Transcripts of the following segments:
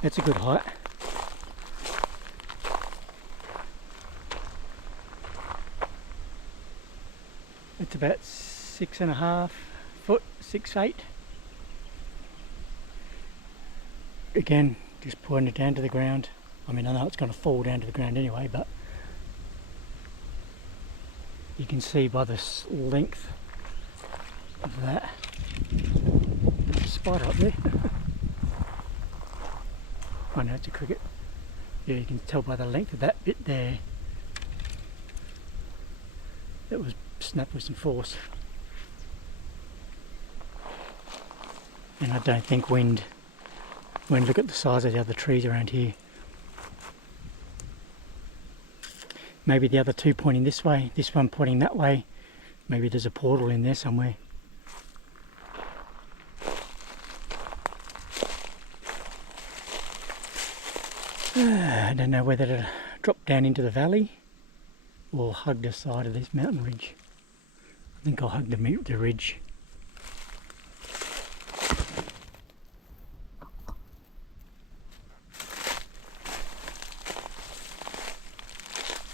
That's a good height. It's about 6.5 foot, 6'8". Again, just pointing it down to the ground. I mean, I know it's going to fall down to the ground anyway, but you can see by the length of that. Spider up there. Oh no, it's a cricket. Yeah, you can tell by the length of that bit there. That was snapped with some force. And I don't think wind. Look at the size of the other trees around here. Maybe the other two pointing this way, this one pointing that way. Maybe there's a portal in there somewhere. I don't know whether to drop down into the valley or hug the side of this mountain ridge. I think I'll hug the ridge.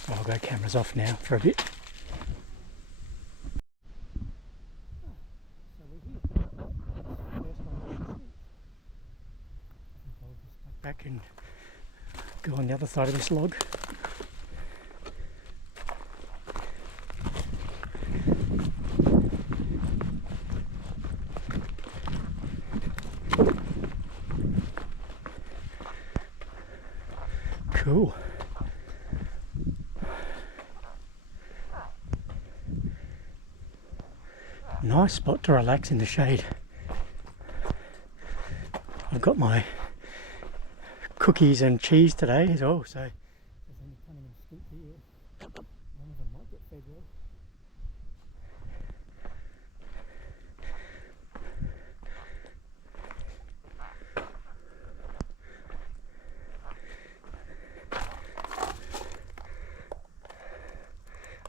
I'll go cameras off now for a bit. Back and go on the other side of this log. Cool. Nice spot to relax in the shade. I've got my cookies and cheese today as well, so there's only kind of a scoop here. One of them might get fed well.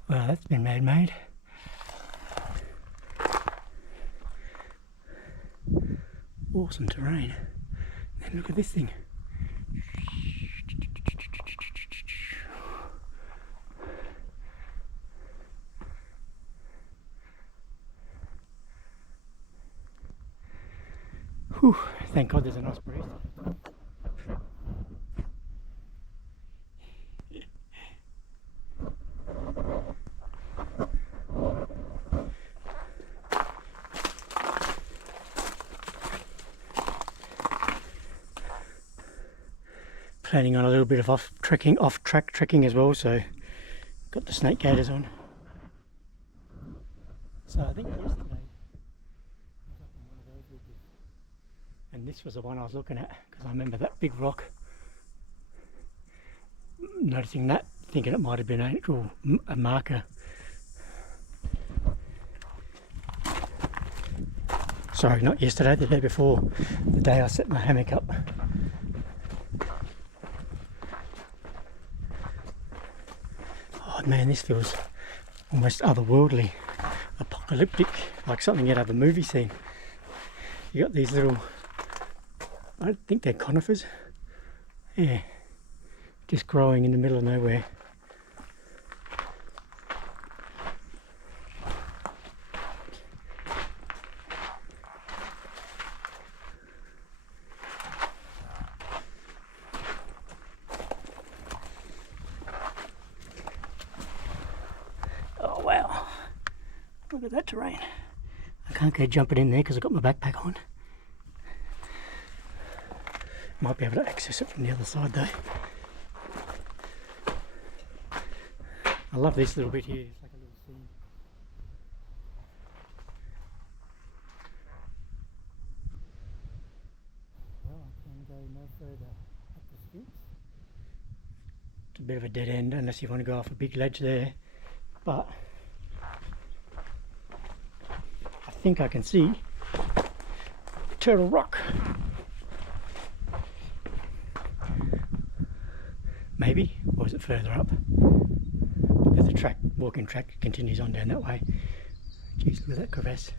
Well, that's been man-made. Awesome terrain. And look at this thing. Whew, thank God there's a nice breeze. Planning on a little bit of off-track trekking as well, so got the snake gaiters on. So I think yesterday I was up on one of those ridges, and this was the one I was looking at because I remember that big rock. Noticing that, thinking it might have been a marker. Sorry, not yesterday, the day before, the day I set my hammock up. Oh man, this feels almost otherworldly, apocalyptic, like something out of a movie scene. You got these little, I think they're conifers, yeah, just growing in the middle of nowhere. Look at that terrain. I can't go jumping in there because I've got my backpack on. Might be able to access it from the other side though. I love this little bit here. It's like a little scene. Well, I can go no further up the Sphinx. It's a bit of a dead end unless you want to go off a big ledge there. But I think I can see Turtle Rock. Maybe, or is it further up? Because the walking track continues on down that way. Jeez, look at that crevasse.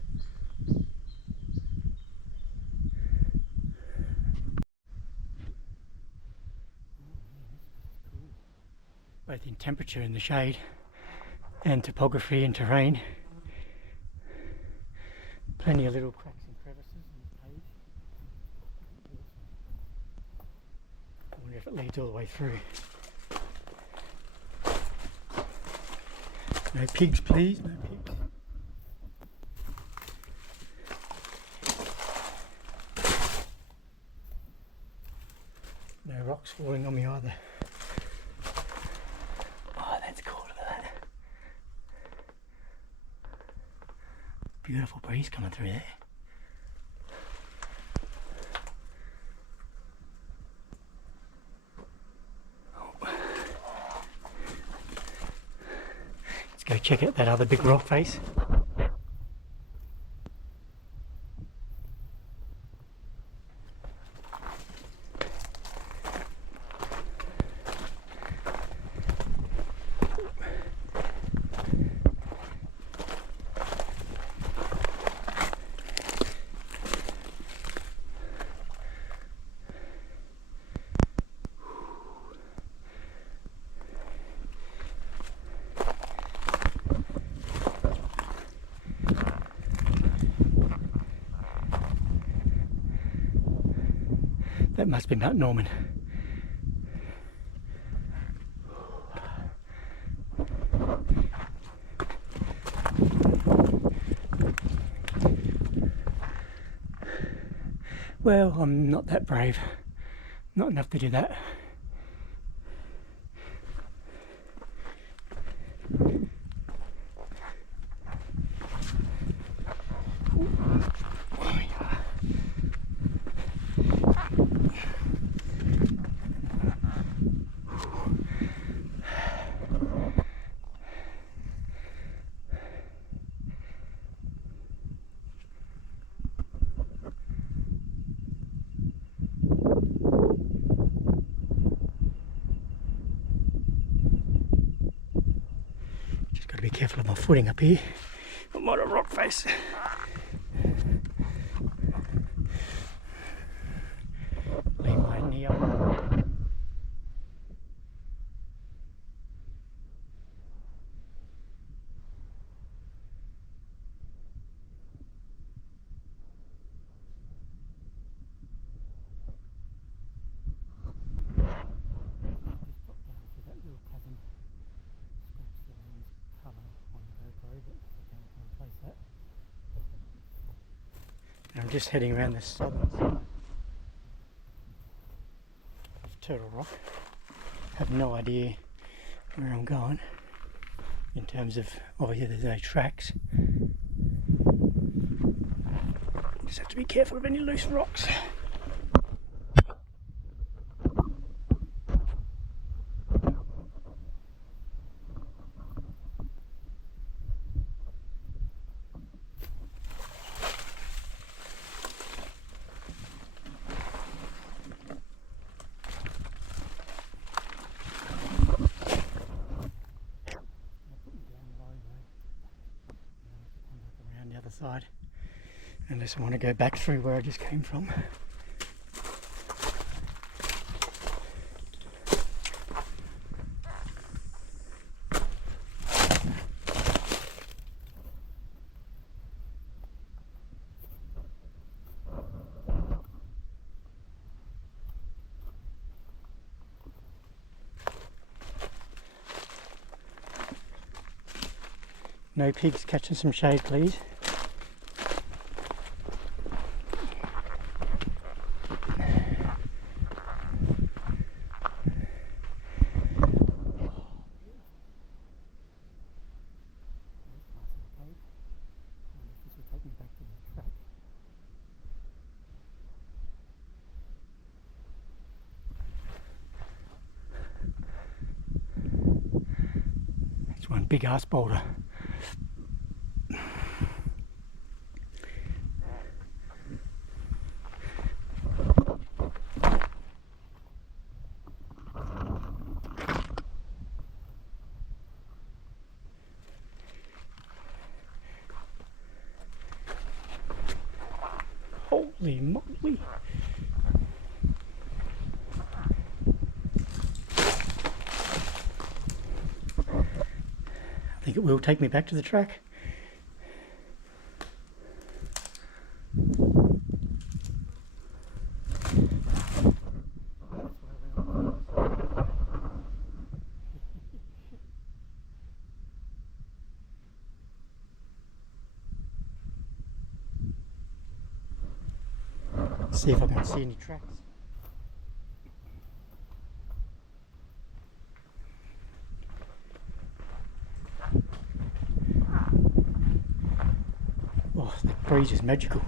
both in temperature in the shade and topography and terrain. Plenty of little cracks and crevices in the page. I wonder if it leads all the way through. No pigs, please, no pigs. No rocks falling on me either. Oh, that's cool, look at that. Beautiful breeze coming through there. Let's go check out that other big rock face. That must be Mount Norman. Well, I'm not that brave. Not enough to do that. Got to be careful of my footing up here. I'm on a rock face. Lean my knee up. I'm just heading around the southern side of Turtle Rock. Have no idea where I'm going in terms of, obviously there's no tracks. Just have to be careful of any loose rocks. Side, unless I want to go back through where I just came from. No pigs catching some shade, please. It's one big ass boulder. Holy moly! think it will take me back to the track. See if I can see any tracks. Oh, the breeze is magical.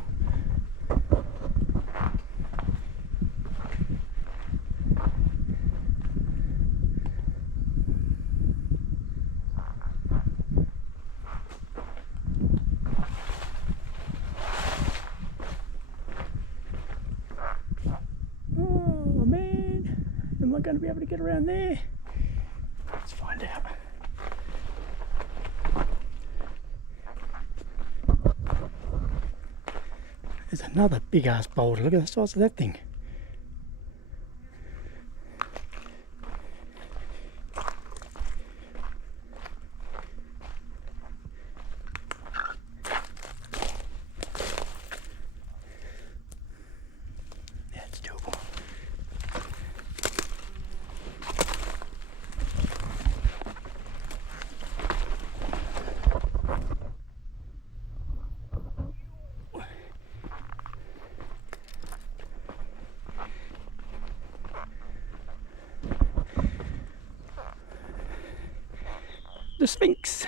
Oh man, am I going to be able to get around there? Let's find out. There's another big ass boulder. Look at the size of that thing. That's doable. The Sphinx.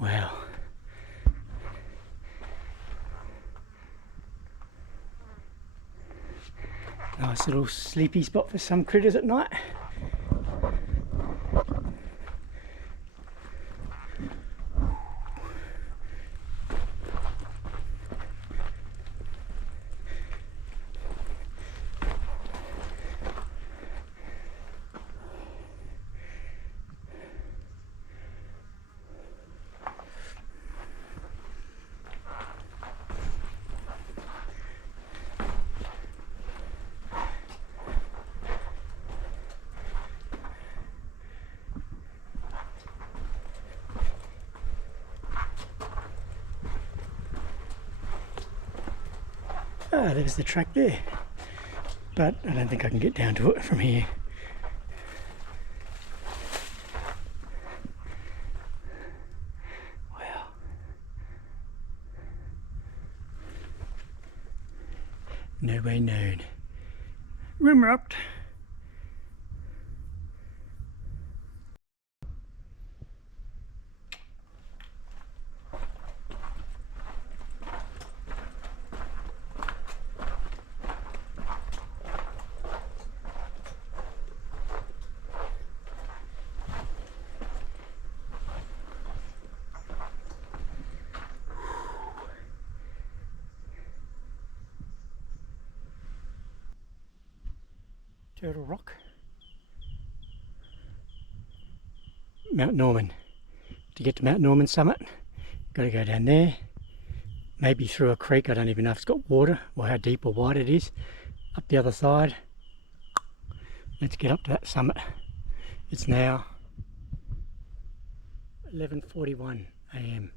Wow. Nice little sleepy spot for some critters at night. Ah, there's the track there, but I don't think I can get down to it from here. Wow. No way known. Rumour up. Turtle Rock. Mount Norman. To get to Mount Norman summit, got to go down there, maybe through a creek. I don't even know if it's got water or how deep or wide it is. Up the other side. Let's get up to that summit. It's now 11:41 AM.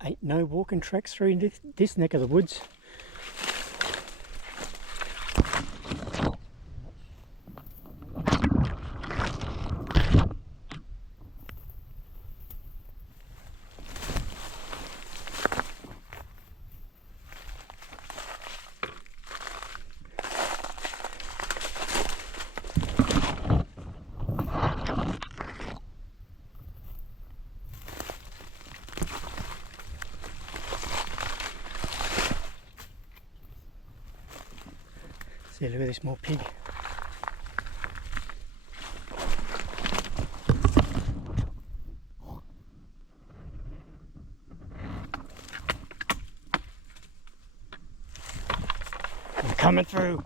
Ain't no walking tracks through this neck of the woods. See, look at this small pig. I'm coming through.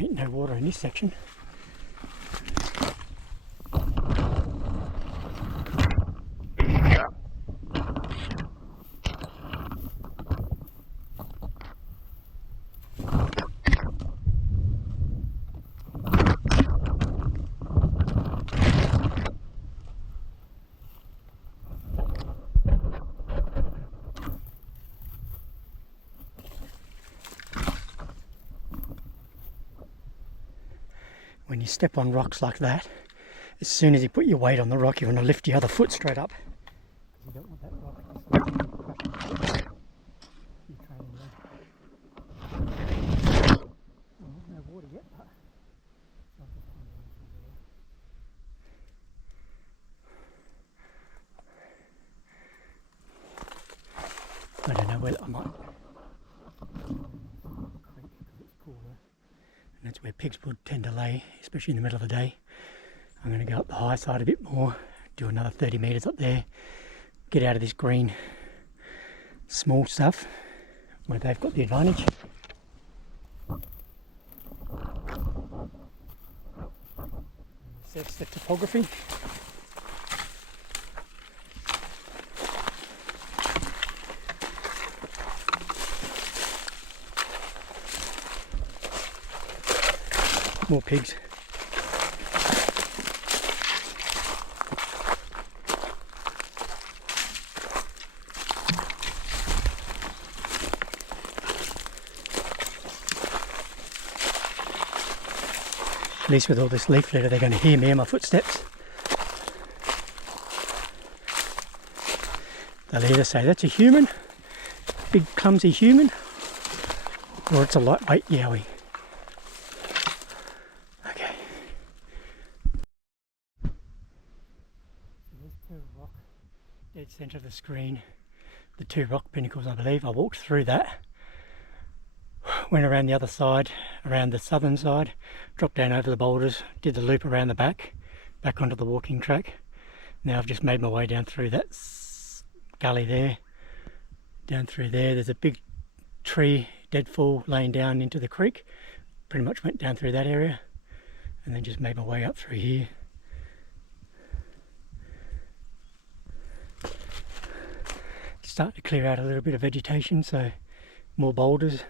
Ain't no water in this section. When you step on rocks like that, as soon as you put your weight on the rock, you want to lift your other foot straight up. You don't want that rock to crush your trailing leg. Oh, no water yet, but I'll just come down through there. I don't know whether I might creek because it's cooler. And that's where pigs would tend to lay, especially in the middle of the day. I'm going to go up the high side a bit more, do another 30 metres up there, get out of this green small stuff where they've got the advantage. That's the topography. More pigs. At least with all this leaf litter, they're going to hear me and my footsteps. They'll either say that's a human, big clumsy human, or it's a lightweight yowie. Okay. There's two rock, dead centre of the screen. The two rock pinnacles, I believe. I walked through that. Went around the other side, around the southern side, dropped down over the boulders, did the loop around the back onto the walking track. Now I've just made my way down through that gully there, down through there. There's a big tree, deadfall, laying down into the creek. Pretty much went down through that area and then just made my way up through here. Starting to clear out a little bit of vegetation, so more boulders.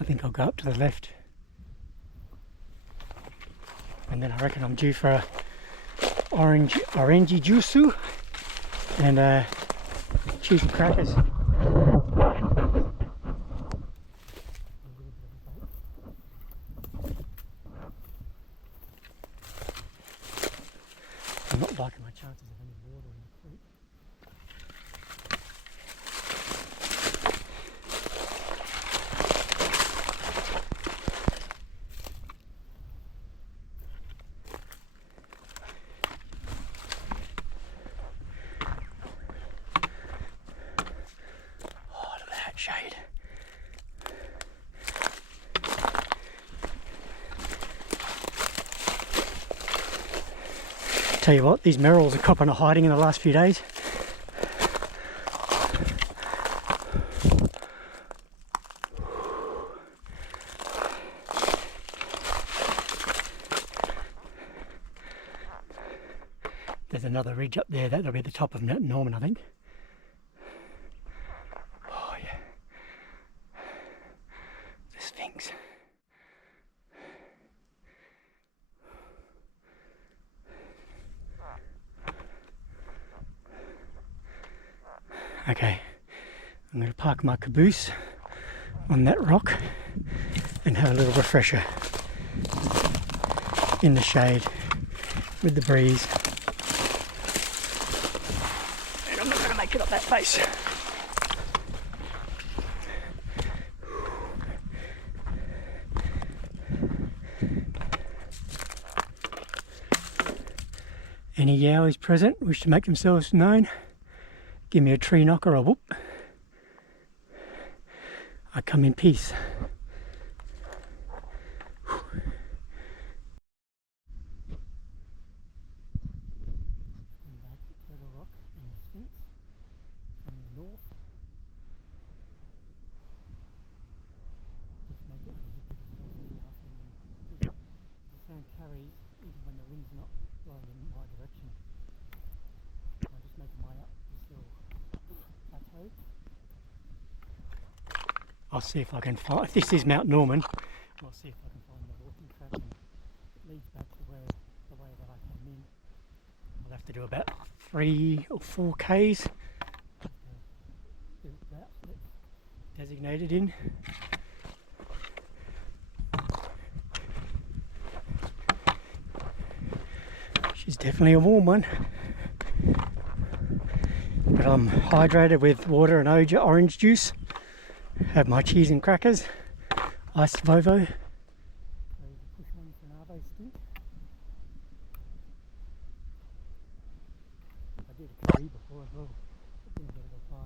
I think I'll go up to the left, and then I reckon I'm due for a orangey juice and cheese and crackers. I'm not liking my chances of any water in the creek. Shade. Tell you what, these merrills are copping a hiding in the last few days. There's another ridge up there, that'll be the top of Norman, I think. Okay, I'm going to park my caboose on that rock and have a little refresher in the shade with the breeze. And I'm not going to make it up that face. Any yowies present wish to make themselves known? Give me a tree knock or a whoop. I come in peace. blowing in my direction. I'm just making my way up this little plateau. I'll see if I can find, if this is Mount Norman, I'll see if I can find the walking track and it leads back to where the way that I came in. I'll have to do about 3 or 4 Ks. The route that's designated in. She's definitely a warm one. But I'm hydrated with water and orange juice. Have my cheese and crackers. Ice Vovo. Push on for an arvo stint. I did a curry before as well. It didn't get a reply.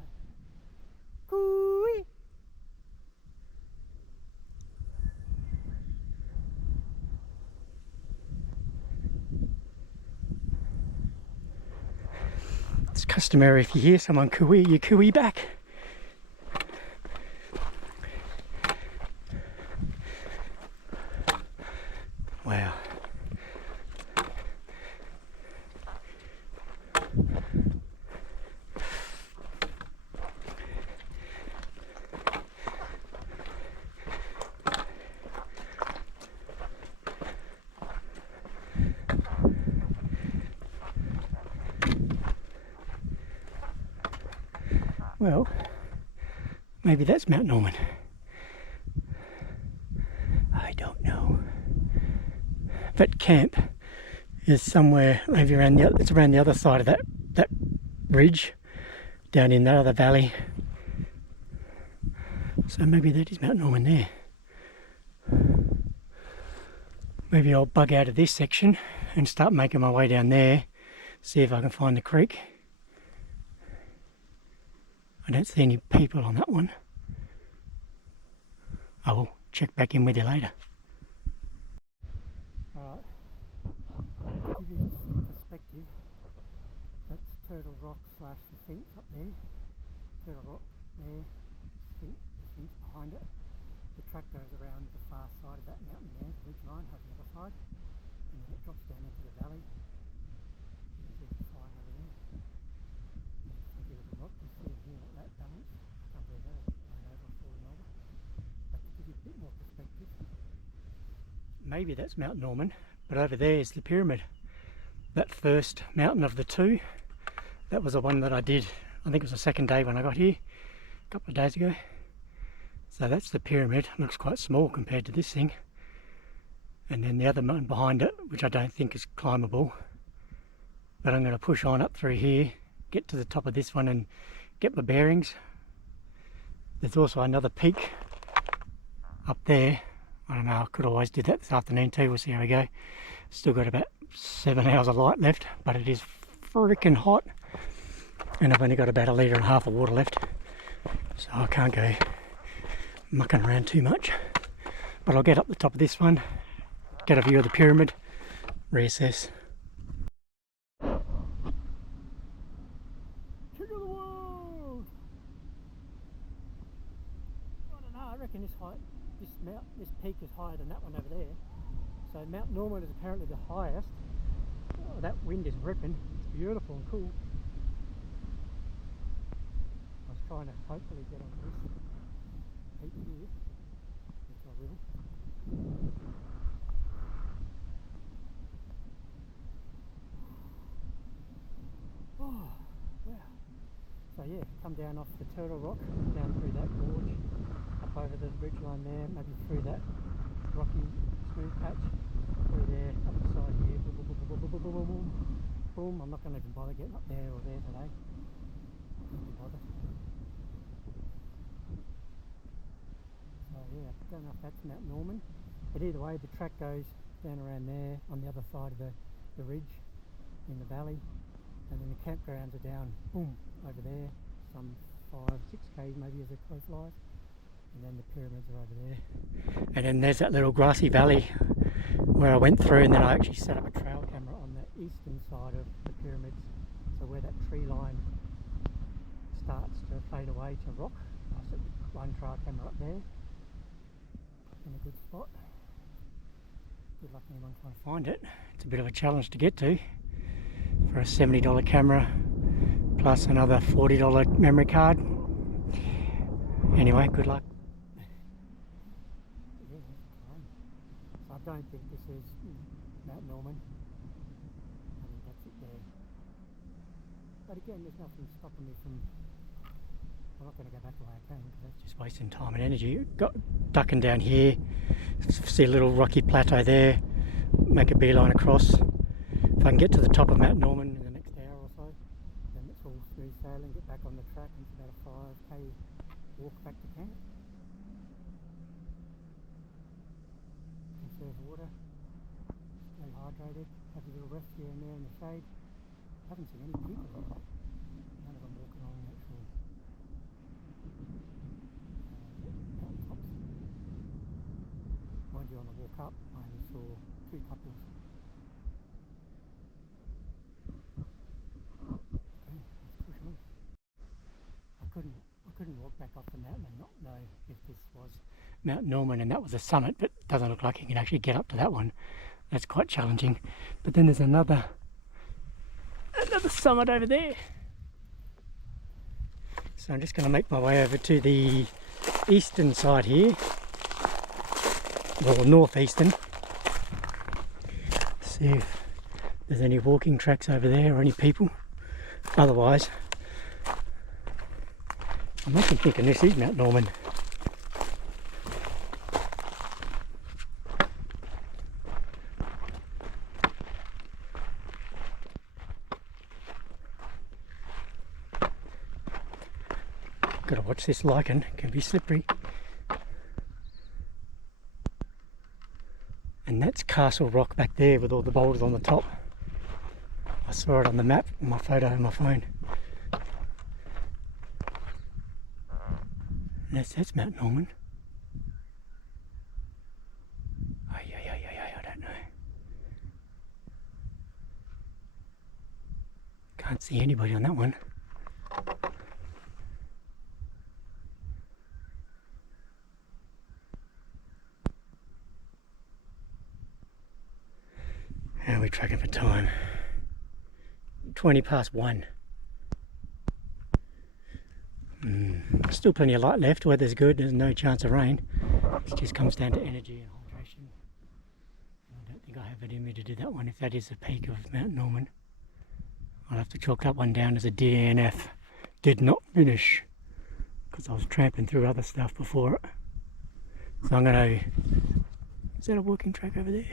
Cooey! It's customary if you hear someone cooey, you cooey back. Wow. Well, maybe that's Mount Norman. I don't know. That camp is somewhere maybe around it's around the other side of that ridge, down in that other valley. So maybe that is Mount Norman there. Maybe I'll bug out of this section and start making my way down there, see if I can find the creek. I don't see any people on that one. I will check back in with you later. Alright, to give you some perspective, that's Turtle Rock / the fence up there. Turtle Rock there, the fence behind it. The track goes around the far side of that mountain there, the ridge line, has the other side, and then it drops down into the valley. You can see it flying over there. Give it a look and see here at that balance. I can't believe that, it's going over and falling over. But to give you a bit more perspective, maybe that's Mount Norman, but over there is the pyramid. That first mountain of the two, that was the one that I did, I think it was the second day when I got here, a couple of days ago. So that's the pyramid. It looks quite small compared to this thing. And then the other mountain behind it, which I don't think is climbable. But I'm going to push on up through here, get to the top of this one and get my bearings. There's also another peak up there. I don't know, I could always do that this afternoon too. We'll see how we go. Still got about 7 hours of light left, but it is freaking hot. And I've only got about 1.5 litres of water left. So I can't go mucking around too much. But I'll get up the top of this one, get a view of the pyramid, reassess. I reckon this peak is higher than that one over there. So Mount Norman is apparently the highest. Oh, that wind is ripping. It's beautiful and cool. I was trying to hopefully get on this peak here, which I will. Oh, wow. So yeah, come down off the Turtle Rock, down through that gorge, up over the ridge line there, maybe through that rocky smooth patch, through there, up the side here, boom, boom, boom, boom, boom, boom, boom, boom, boom. I'm not going to even bother getting up there or there today. I can't bother. So yeah, I don't know if that's Mount Norman, but either way the track goes down around there on the other side of the ridge in the valley, and then the campgrounds are down, boom, over there, some 5-6 k's maybe as a crow flies, and then the pyramids are over there. And then there's that little grassy valley where I went through, and then I actually set up a trail camera on the eastern side of the pyramids, so where that tree line starts to fade away to rock. I set one trail camera up there in a good spot. Good luck anyone trying to find it. It's a bit of a challenge to get to for a $70 camera plus another $40 memory card. Anyway, good luck. So I don't think this is Mount Norman. I think that's it there. But again, there's nothing stopping me from... I'm not going to go back the way I came because that's just wasting time and energy. Got ducking down here, see a little rocky plateau there, make a beeline across. If I can get to the top of Mount Norman in the next hour or so, then it's all smooth sailing, get back on the track, and it's about a 5k walk back to camp. Conserve water, stay hydrated, have a little rest here and there in the shade. I haven't seen any people here. None of them walking along the actual mountaintops. Mind you, on the walk up, I only saw 2 couples. Okay, let's push on. I couldn't walk back up the mountain and not know if this was Mount Norman and that was a summit, but it doesn't look like you can actually get up to that one. That's quite challenging. But then there's another summit over there. So I'm just going to make my way over to the eastern side here, or northeastern. See if there's any walking tracks over there or any people. Otherwise, I'm actually thinking this is Mount Norman. Gotta watch this lichen, it can be slippery. And that's Castle Rock back there with all the boulders on the top. I saw it on the map, on my photo on my phone. And that's Mount Norman. I don't know. Can't see anybody on that one. How are we tracking for time? 20 past 1. Still plenty of light left, weather's good, there's no chance of rain. It just comes down to energy and hydration. I don't think I have it in me to do that one, if that is the peak of Mount Norman. I'll have to chalk that one down as a DNF. Did not finish, because I was tramping through other stuff before it. So I'm going to... Is that a walking track over there?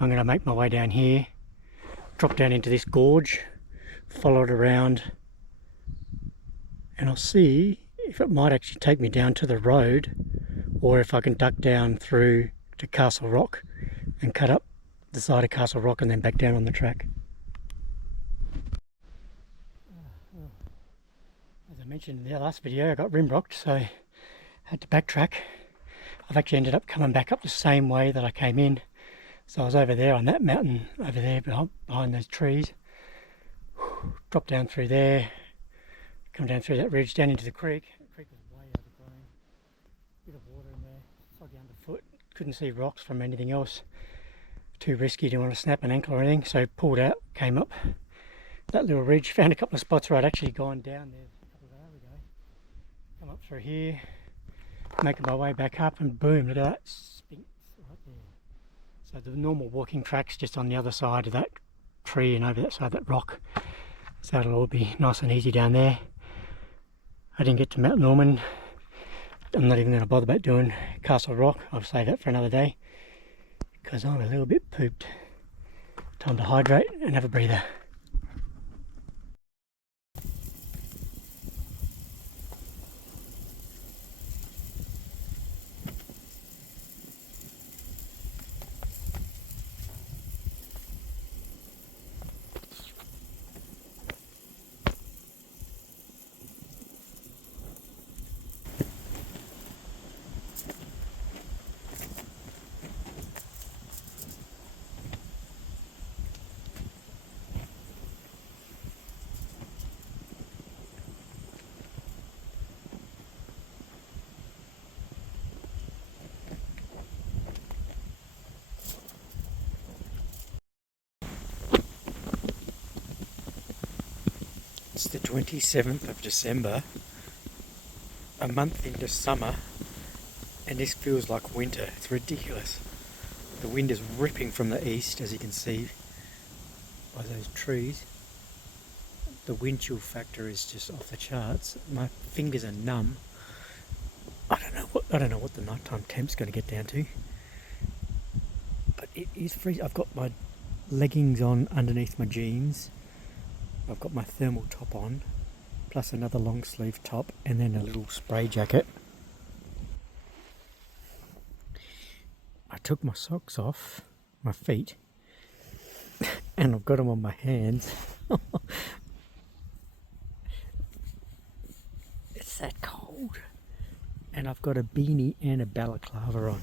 I'm going to make my way down here, drop down into this gorge, follow it around, and I'll see if it might actually take me down to the road, or if I can duck down through to Castle Rock and cut up the side of Castle Rock and then back down on the track. As I mentioned in the last video, I got rimrocked, so I had to backtrack. I've actually ended up coming back up the same way that I came in. So I was over there on that mountain, over there behind those trees, drop down through there, come down through that ridge, down into the creek. The creek was way overgrown, bit of water in there, soggy underfoot, couldn't see rocks from anything else, too risky, didn't want to snap an ankle or anything, so pulled out, came up that little ridge, found a couple of spots where I'd actually gone down there a couple of hours ago, come up through here, making my way back up, and boom, look at that, sphinx right there. So the normal walking track's just on the other side of that tree and over that side of that rock. So it'll all be nice and easy down there. I didn't get to Mount Norman. I'm not even going to bother about doing Castle Rock. I'll save that for another day because I'm a little bit pooped. Time to hydrate and have a breather. It's the 27th of December, a month into summer, and this feels like winter. It's ridiculous. The wind is ripping from the east, as you can see by those trees. The wind chill factor is just off the charts. My fingers are numb. I don't know what the nighttime temp's going to get down to, but it is freezing. I've got my leggings on underneath my jeans. I've got my thermal top on, plus another long sleeve top, and then a little spray jacket. I took my socks off my feet, and I've got them on my hands. It's that cold. And I've got a beanie and a balaclava on.